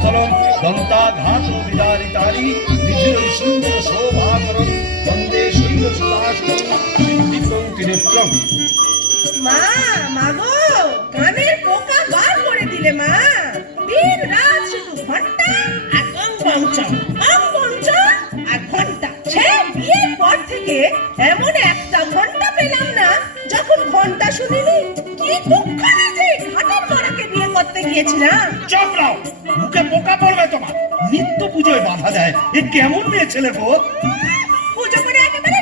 স্থলম দন্তাঘাত বিদারিতারি নিধির সুন্দর শোভাকরণ বন্দে শৈল সুতাসন দীপং ত্রিনেত্রম। মা মা গো কানের পোকা বার করে দিলে মা। দিন রাত শুধু ঘণ্টা আর কম পঞ্চম কম পঞ্চম আর ঘণ্টা। সে বিয়ের পর থেকে এমন একটা ঘণ্টা পেলাম না যখন ঘণ্টা শুনিনি। কি দুঃখে যে ঘাটের মারাকে বিয়ে করতে গিয়েছিলাম। চপড়াও মুখে পোকা পড়বে তোমার। নিত্য পুজোয় বাধা দেয়। এ কেমন মেয়ে ছেলে গো? পুজো করে একেবারে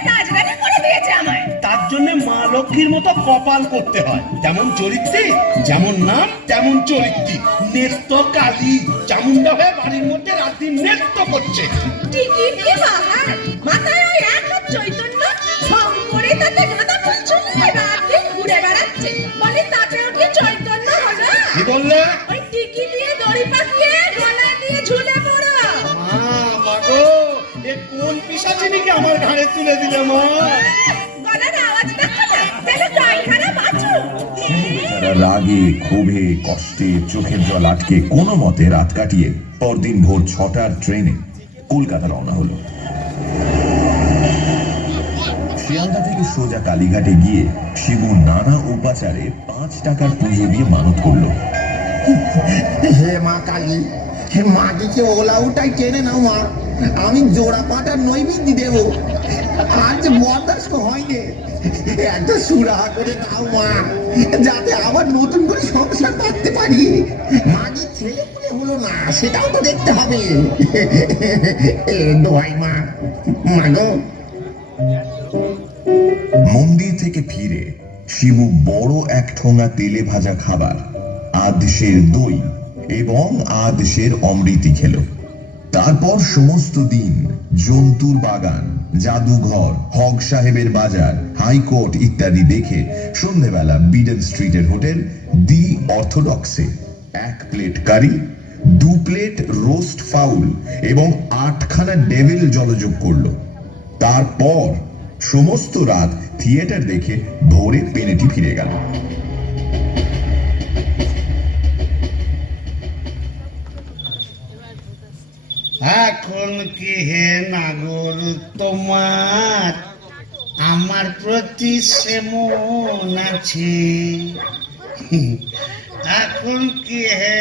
করে দিয়েছে আমায়। তার জন্য মা লক্ষ্মীর মতো কপাল করতে হয়। যেমন চরিত্রে যেমন নাম তেমন চরিত্রী। নেত্য কালী চামুন্ডা হয়ে বাড়ির মধ্যে রাত্রি নৃত্য করছে। দিয়ে বাবা মাথায় ওই এক হাত চৈতন্য করে তাতে গাঁদা ফুল ঘুরে বেড়াচ্ছে। বলে তাতেও কি চৈতন্য হলো কি বললে? ঘাড়ে তুলে দিলে মা। রাগে ক্ষোভে কষ্টে চোখের জল আটকে কোনো মতে রাত কাটিয়ে পরদিন ভোর ছটার ট্রেনে কলকাতা রওনা হলো। শিয়ালদা থেকে সোজা কালীঘাটে গিয়ে শিবু নানা উপাচারে পাঁচ টাকার পুজো দিয়ে মানত করল। হে মা কালী হে মাকে কি ওলা উঠাই টেনে নাও মা। আমি জোড়া পাটার নৈবেদ্য দেব। আজ বরদাস্ত হয়নি। একটা সুরাহা করে দাও মা, যাতে আবার নতুন করে সংসার করতে পারি। মাকে ছেলে পুলে হলো না, সেটাও তো দেখতে হবে। দোয়াই মা মা গো। মন্দির থেকে ফিরে শিবু বড় এক ঠোঙা তেলে ভাজা খাবার, আদশের দই এবং আদশের অমৃতি খেল। তারপর সমস্ত দিন জন্তুর বাগান। জাদুঘর, হক সাহেবের বাজার, হাইকোর্ট ইত্যাদি দেখে সন্ধেবেলা বিডেন স্ট্রিটের হোটেল দি অর্থোডক্সে। এক প্লেট কারি, দু প্লেট রোস্ট ফাউল এবং আটখানা ডেভিল জলযোগ করল। তারপর সমস্ত রাত থিয়েটার দেখে ভোরে পেনেটি ফিরে গেল। এখন কি হে নাগর তোমার? আমার প্রতি সেমন আছে। এখন কি হে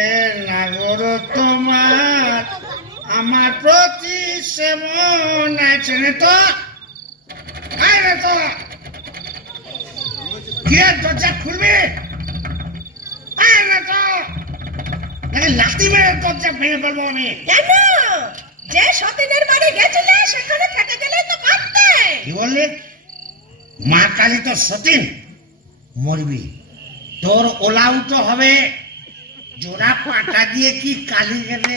নাগর তোমার? আমার প্রতি সেমন আছে। তো? কে দরজা খুলবে? আয় রে তো! মেরে দরজা ভেঙে ফেলব আমি? কেন? যে সতীনের বাড়ি গেছিলে সেখানে থেকে গেলে তো পারতে। কি বললি? মা কালী তো সতীন। মরবি। তোর ওলাউটো হবে। জোড়া পাটা দিয়ে কি কালী গেলে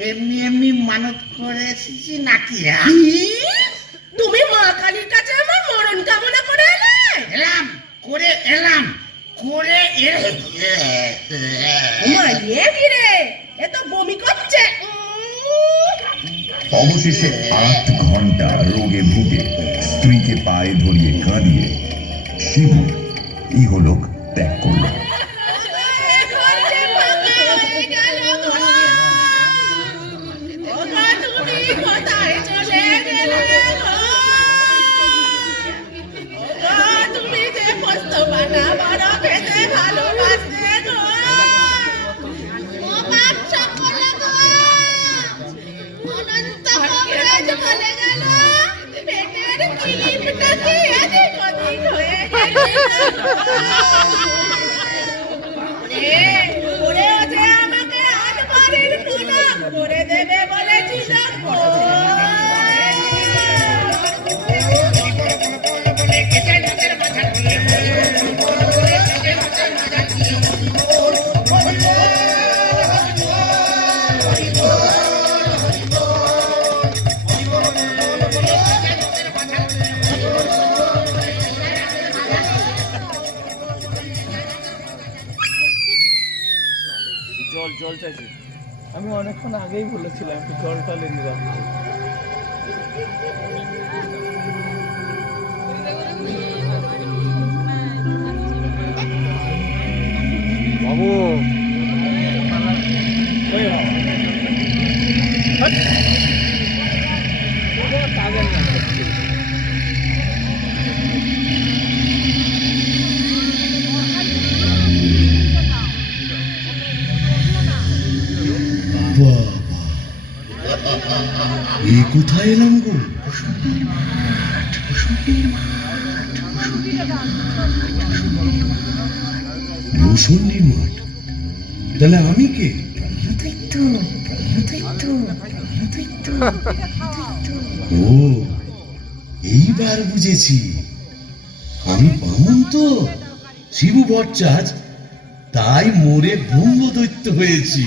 এমনি এমনি মানত করে এসেছি নাকি হ্যাঁ? তুমি মা কালীর কাছে আমার মরণ কামনা করে এলে? এলাম করে এলাম করে এ- রে? এ তো বমি উম। অবশেষে আট ঘণ্টা রোগে ভুগে স্ত্রীকে পায়ে ধরিয়ে কাঁদিয়ে শিবু ইহলোক ত্যাগ করল। Thank you. এই কোথায় এলাম গো? মুসল্লির মাঠ। তাহলে আমি কে? ও, এইবার বুঝেছি। আমি বামন তো? শিবু ভট্টাচার্য তাই মোরে ব্রহ্মদৈত্য হয়েছি।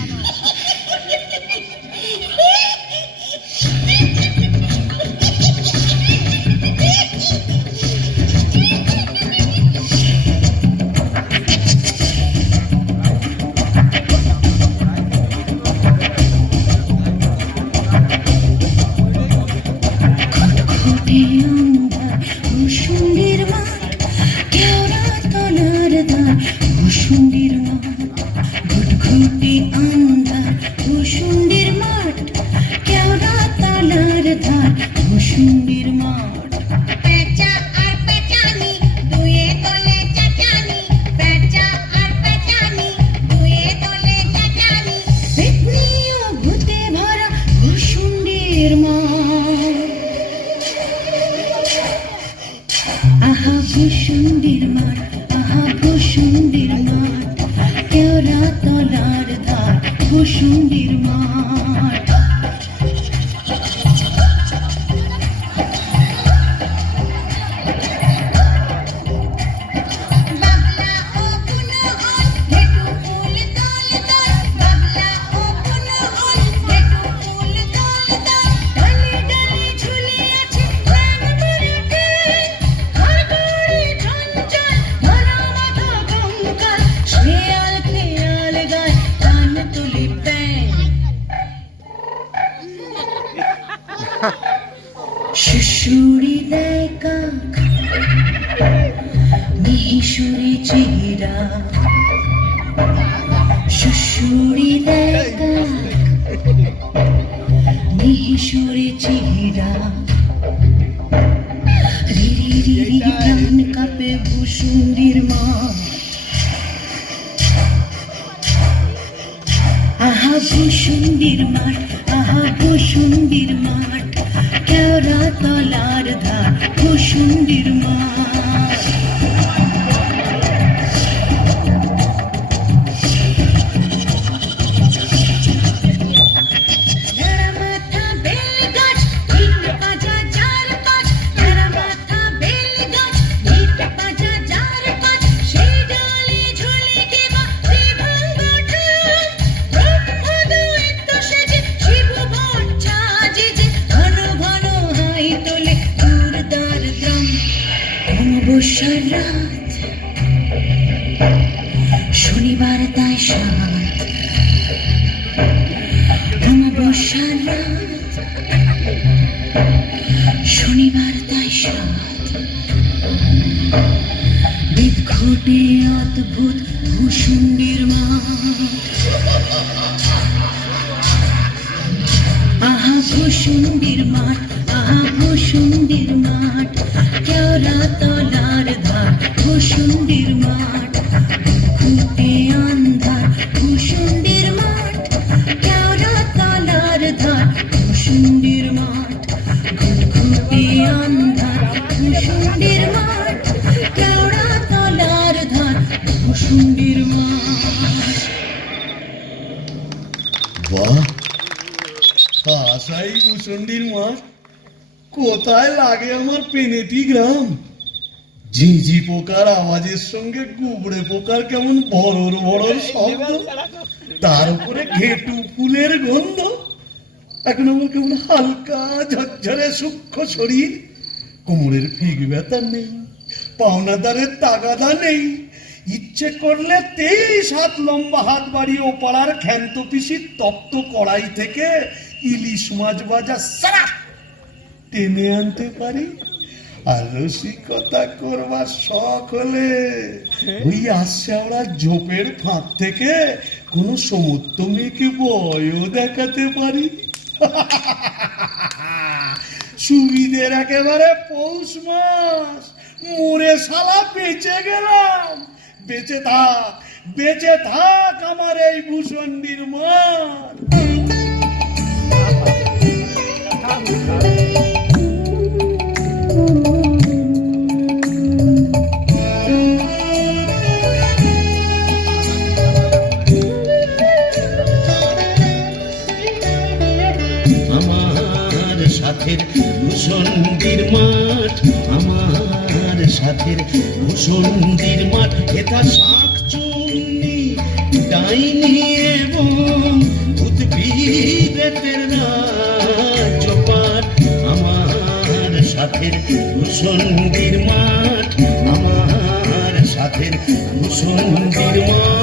তলার ধার কুসুম নির্মাণ অদ্ভুত ভূষুণ্ডের মাঠ আহা ভূষুণ্ডের মাঠ আহা ভূষুণ্ডের মাঠ কেওড়া তলা কোথায় লাগে আমার পেনেটি গ্রাম? ঝিঝি পোকার আওয়াজের সঙ্গে গুবড়ে পোকার কেমন বড় বড় শব্দ? তার উপরে ঘেটু ফুলের গন্ধ? এখন আমার কেমন হালকা ঝরঝরে সূক্ষ্ম শরীর? কোমরের ফিক ব্যথা নেই, পাওনাদারের তাগাদা নেই। ইচ্ছে করলে তেইশ হাত লম্বা হাত ও পাড়ার খ্যান্ত পিসির তপ্ত কড়াই থেকে ইলিশ মাছ বাজা টেনে আনতে পারি? আর রসিকতা করবার শখ হলে ওই আসছে ওরা ঝোপের ফাঁক থেকে কোনো সমুদ্র মেয়েকে বয়ও দেখাতে পারি। সুবিধের একেবারে পৌষ মাস। মুরে শালা বেঁচে গেলাম। বেঁচে থাক বেঁচে থাক আমার এই ভূষণ নির্মাণ ভূষণদির মাঠ এটা শাক চুন্নি ডাইনি এবং উদ্ভিদের রাজ্যপাঠ আমার সাথের ভূষণদির মাঠ, আমার সাথের ভূষণদির মাঠ।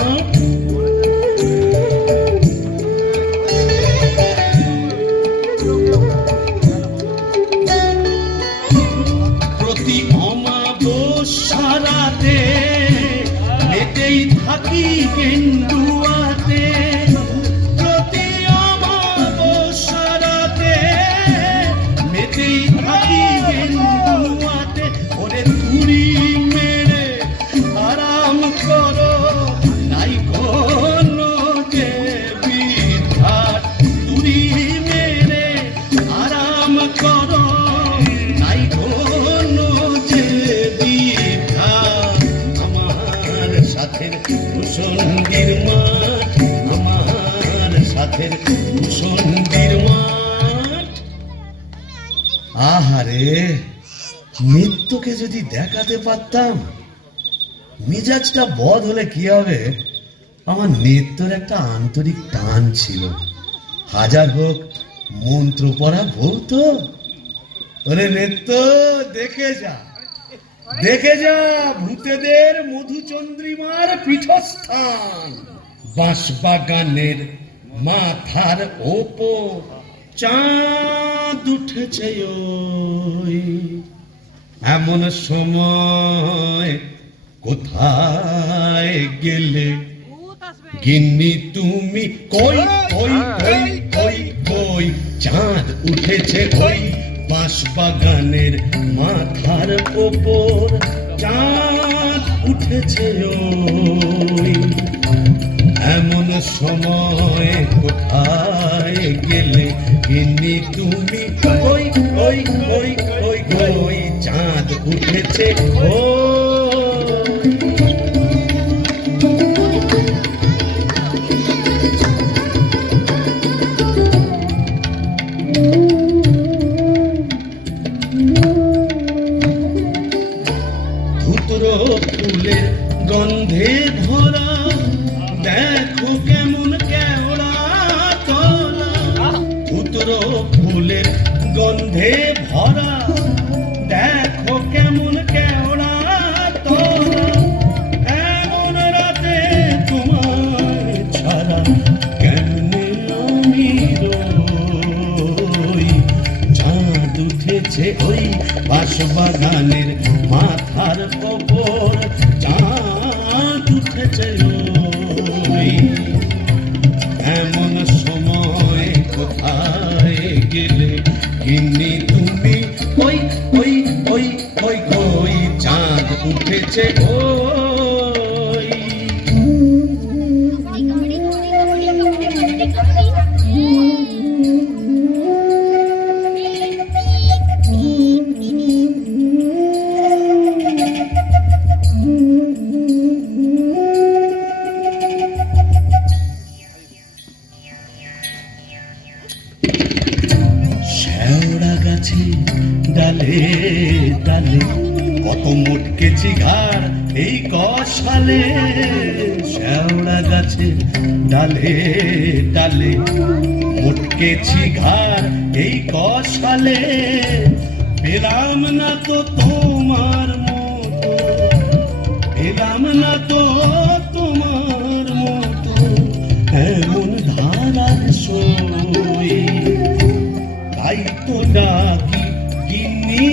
যদি দেখাতে পারতাম, মিজাজটা বধ হলে কি হবে? আমার নৃত্যর একটা আন্তরিক টান ছিল। হাজার হোক, মন্ত্র পড়া বউ তো? ওরে নৃত্য দেখে যা। দেখে যা, ভূতেদের মধুচন্দ্রিমার পীঠস্থান। বাঁশবাগানের মাথার ওপর চাঁদ উঠেছে ওই এমন সময় কোথায় গেলে? গিন্নি তুমি কই কই কই কই কই? চাঁদ উঠেছে ওই বাঁশবাগানের মাথার ওপর চাঁদ উঠেছে ওই। এমন সময় কোথায় গেলে? গিন্নি তুমি কই কই কই কই কই? চাঁদ উঠেছে ও চাঁদ উঠেছে ওই এমন ধারার সই তাই তো ডাকি গিন্নি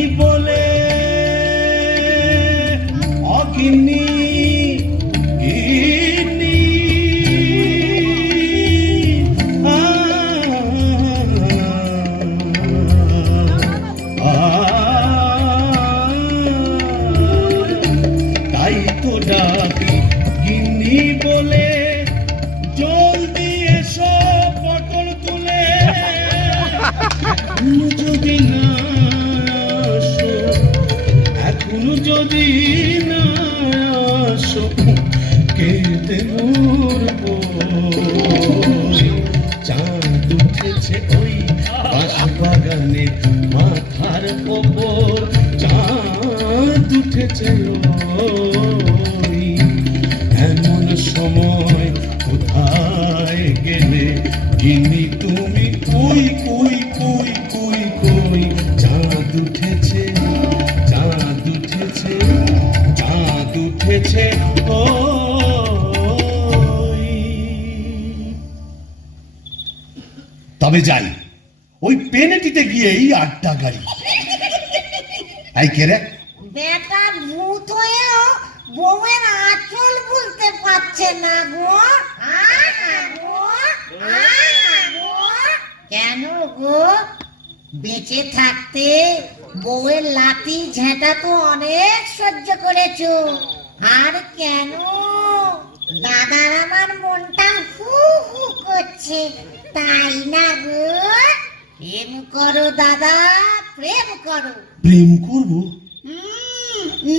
উঠেছে এমন সময় কোথায় গেলে? গিনি তুমি কুই কুই কুই কুই কুই। চাঁদ উঠেছে চাঁদ উঠেছে চাঁদ উঠেছে ওই। তবে যাই, ওই পেনেটিতে গিয়েই আড্ডা গাড়ি এই কে রে বেটা ভূত হয়েও বউয়ের আঁচল বলতে পারছে না গো আহা গো আহা গো কেন গো বেঁচে থাকতে বউয়ের লাঠি ঝেঁটা তো অনেক সহ্য করেছ। আর কেন? দাদার আমার মনটা হু হু করছে। তাই না গো? প্রেম করো দাদা প্রেম করো। প্রেম করব?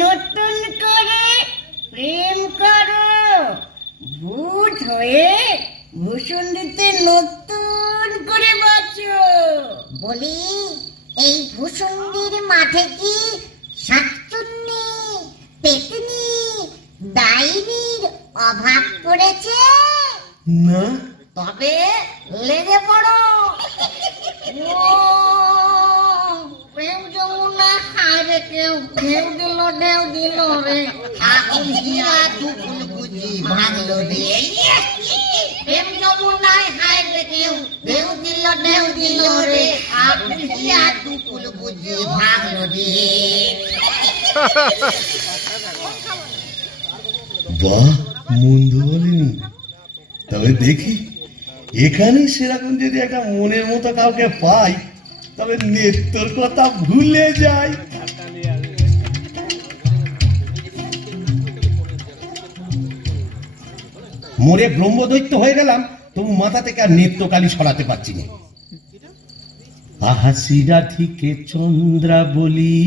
নতুন করে প্রেম করো। ভূত হয়ে ভূষণ দিতে নতুন করে বাঁচো বলি এই ভূষণ্ডির মাঠে কি শাকচুন্নি পেতনি ডাইনির অভাব পড়েছে। না। তবে লেগে পড়ো। ও প্রেম যমুনা হারে কেউ ঢেউ দিল ঢেউ দিল রে। আগুন হিয়া দুকুল বুঝি ভাঙলো রে। প্রেম যমুনায় হায় রে কেউ ঢেউ দিল ঢেউ দিল রে। আগুন হিয়া দুকুল বুঝি ভাঙলো রে। বাহ মন্দ বলেনি। তবে দেখি এখানে সেরকম যদি একটা মনের মতো কাউকে পাই তবে নেত্রর কথা ভুলে যাই। মোরে ব্রহ্মদৈত্য হয়ে গেলাম, তবু মাথা থেকে আর নেত্রকালী সরাতে পারছি না। আহাসিরা ঠিকে চন্দ্রা বলি,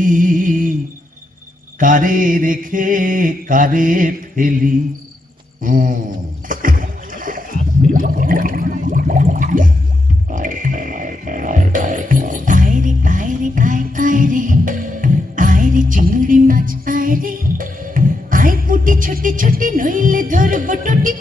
কারে রেখে কারে ফেলি? হুম চিংড়ি মাছ আয়রে আয় পুটি ছোটি ছোটি নইলে ধরব টুটি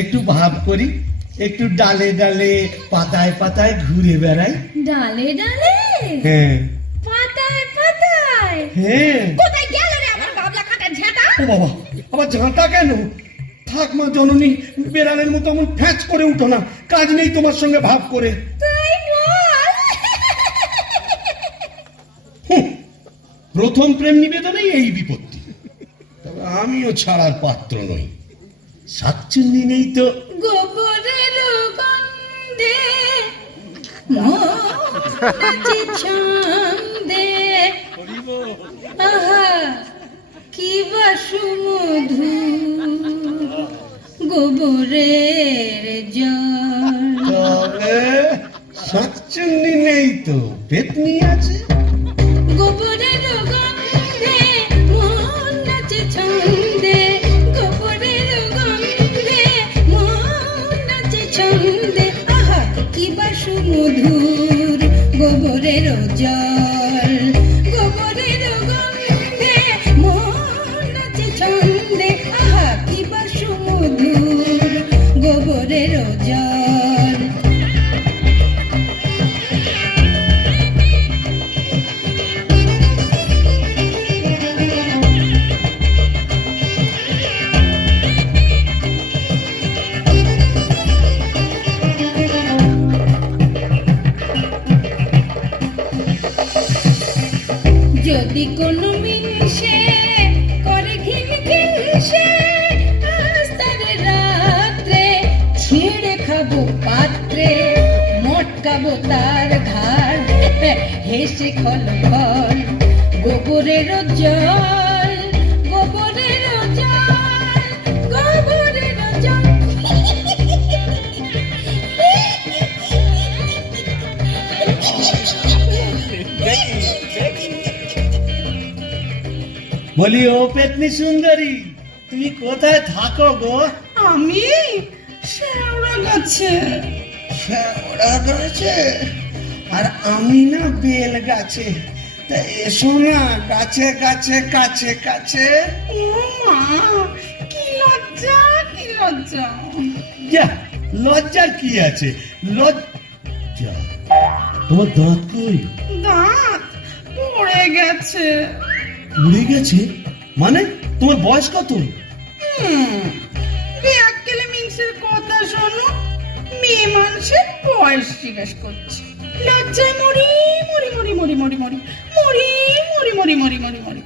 একটু ভাব করি একটু ডালে ডালে পাতায় পাতায় ঘুরে বেড়াই। ডালে ডালে? হ্যাঁ। পাতায় পাতায়? হ্যাঁ। কোথায় গেল রে আমার বাবলা কাটা ঝাঁটা? ও বাবা আবার ঝাঁটা কেন? থাক মা জননী বেড়ালের মতো এমন ফ্যাচ করে উঠো না। কাজ নেই তোমার সঙ্গে ভাব করে। তাই বল। প্রথম প্রেম নিবেদনেই এই বিপত্তি। তবে আমিও ছাড়ার পাত্র নই। সাতচুন্নি নেই তো। গোবরের গন্ধে ছন্দে। আহা কি বা সুমধু গোবরের জল। শাকচুন্নি নেই তো পেতনি আছে। গোবরের গন্ধে মন নাচে ছন্দে। মধুর গোবরের জল। বলি ও পেতনি সুন্দরী তুমি কোথায় থাকো গো? আমি শেওড়া গাছে। ওরা গাছে? আর আমি না বেল গাছে। তা এসো না গাছে গাছে কাছে কাছে ও মা কি লজ্জা কি লজ্জা। যা লজ্জার কি আছে? লজ্জা। তোমার দাঁত কই? দাঁত পড়ে গেছে। উড়ে গেছে মানে তোমার বয়স কত হুম ব্যাককেলে মিন্সের কথা শোনো মেয়ে মানুষের বয়স জিজ্ঞেস করছে লজ্জায় মরি মরি মরি মরি মরি মরি মরি মরি মরি মরি মরি মরি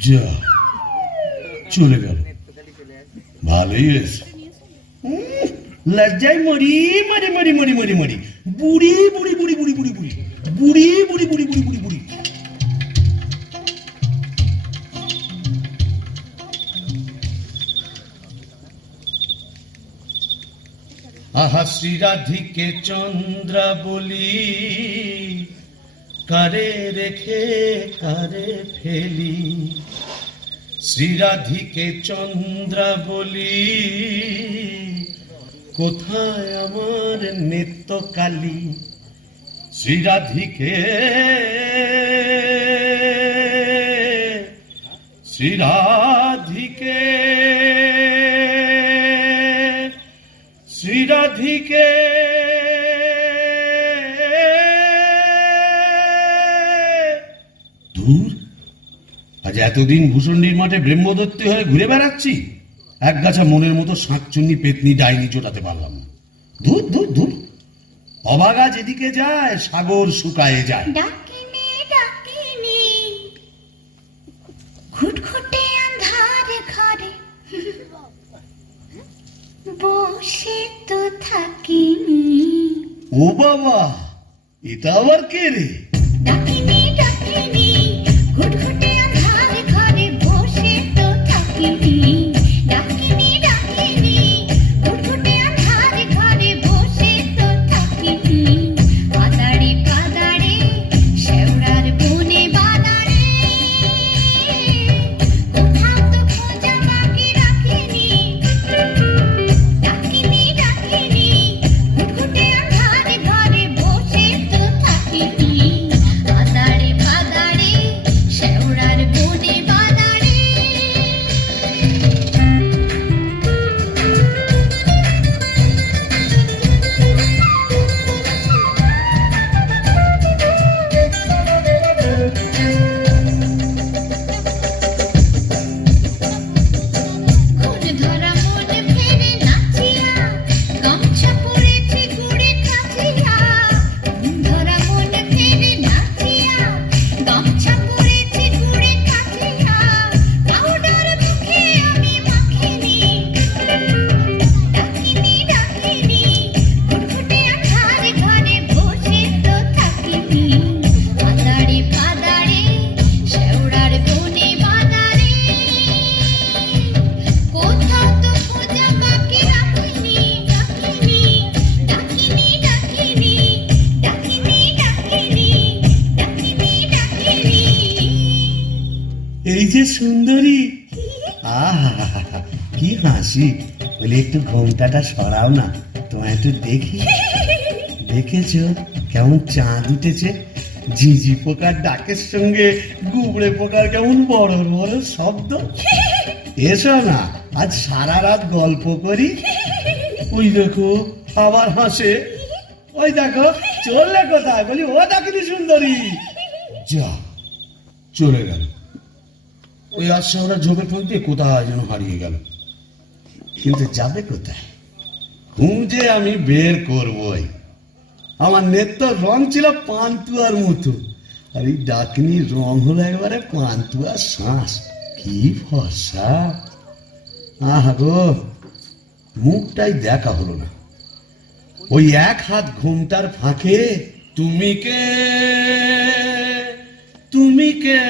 যা চলে গেল ভালোই হয়েছে লজ্জায় মরি মরি মরি মরি মরি মরি বুড়ি বুড়ি বুড়ি বুড়ি বুড়ি বুড়ি বুড়ি বুড়ি বুড়ি বুড়ি বুড়ি আহা শ্রী রাধিকে চন্দ্র বলি, কারে রেখে, কারে ফেলি? শ্রী রাধিকে চন্দ্র বলি, কোথায় আমার নিত্য কালী শ্রী রাধিকে শ্রী রাধিকে দূর আজ এতদিন ভূষণ্ডির মাঠে ব্রহ্মদত্তি হয়ে ঘুরে বেড়াচ্ছি। এক গাছা মনের মতো শাঁকচুন্নি পেতনি ডাইনি চোটাতে পারলাম না। দূর দূর দূর অবাগা যেদিকে যায় সাগর শুকায়ে যায়। ಉಭವ ಇತ একটু ঘোমটাটা সরাও না, তোমায় একটু দেখি। দেখেছ কেমন চাঁদ উঠেছে? ঝিঝি পোকার ডাকের সঙ্গে গুবড়ে পোকার কেমন বড় বড় শব্দ। এসো না, আজ সারা রাত গল্প করি। ওই দেখো, আবার হাসে। ওই দেখো, চললে কোথায়? বলি, ও ডাকিনি সুন্দরী। যা, চলে গেল। ওই আজকে আমরা ঝোপে ঠোক দিয়ে কোথায় যেন হারিয়ে গেল। কিন্তু যাবে কোথায়? খুঁজে আমি বের করবই। আমার নেত্য রং ছিল পান্তুয়ার মতো। আর এই ডাকিনীর রং হলো একবারে পান্তুয়ার শ্বাস কি ফর্সা। আহা গো, মুখটাই দেখা হলো না। ওই এক হাত ঘুমটার ফাঁকে, তুমি কে? তুমি কে?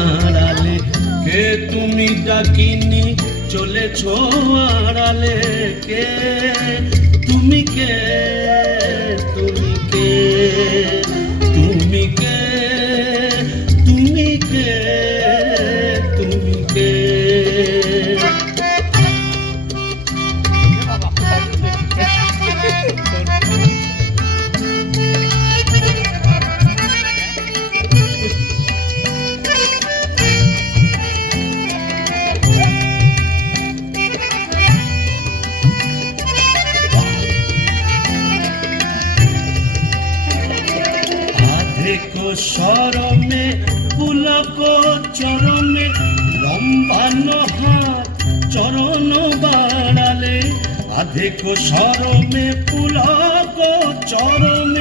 দাঁড়ালে কে তুমি ডাকিনি? চলেছ আড়ালে। কে বাড়ালে আধেক সরমে পুলক চরণে